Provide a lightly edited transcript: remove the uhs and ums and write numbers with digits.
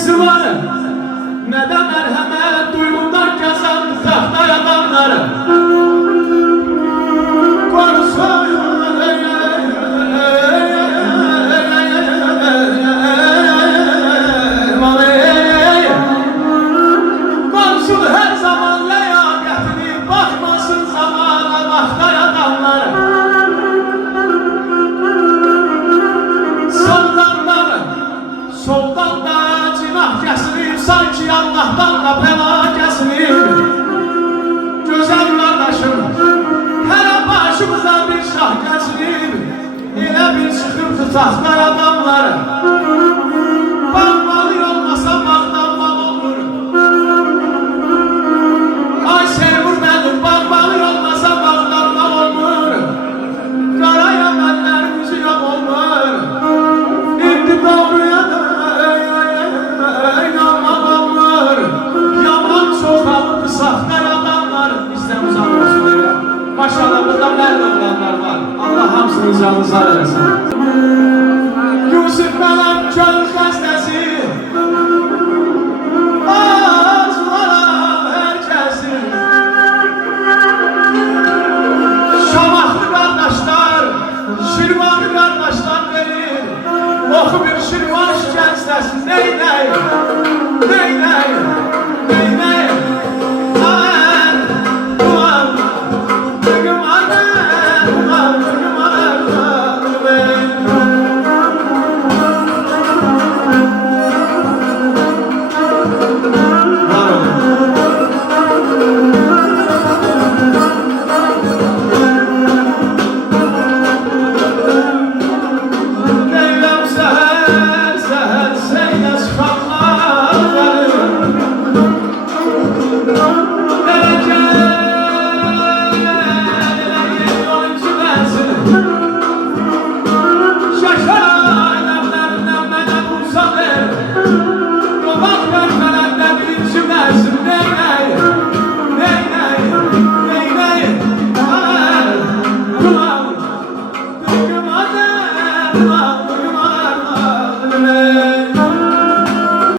neyisi var, ne de merhamet duygudan kezen tahtay adamları. Konsul her zaman ləyaqətini bakmasın zamana tahtay adamları. Soldan da cinah kəsilib, sanki Allah'tan da pəla kəsilib. Gözəl qardaşım, hələ başımıza bir şah kəsilib, elə bir çıxıb tutaqlar adamları. Bağmalı olmasa bağdan bağ olur. Ay Seymur mənim, bağmalı olmasa bağdan bağ olur. Qaraya mənlərimizi yox olmur. İndi doğruya da maşallah burada mərd oğlanlar var. Allah hamısını canınıza versin. Yusuf mənəm könül xəstəsi, arzularım hər kəsin. Şamaxlı qardaşlar, Şirvanlı qardaşlar verir. Oxu bir Şirvan şikəstəsi, neynəyim, neynəyim, neynəyim.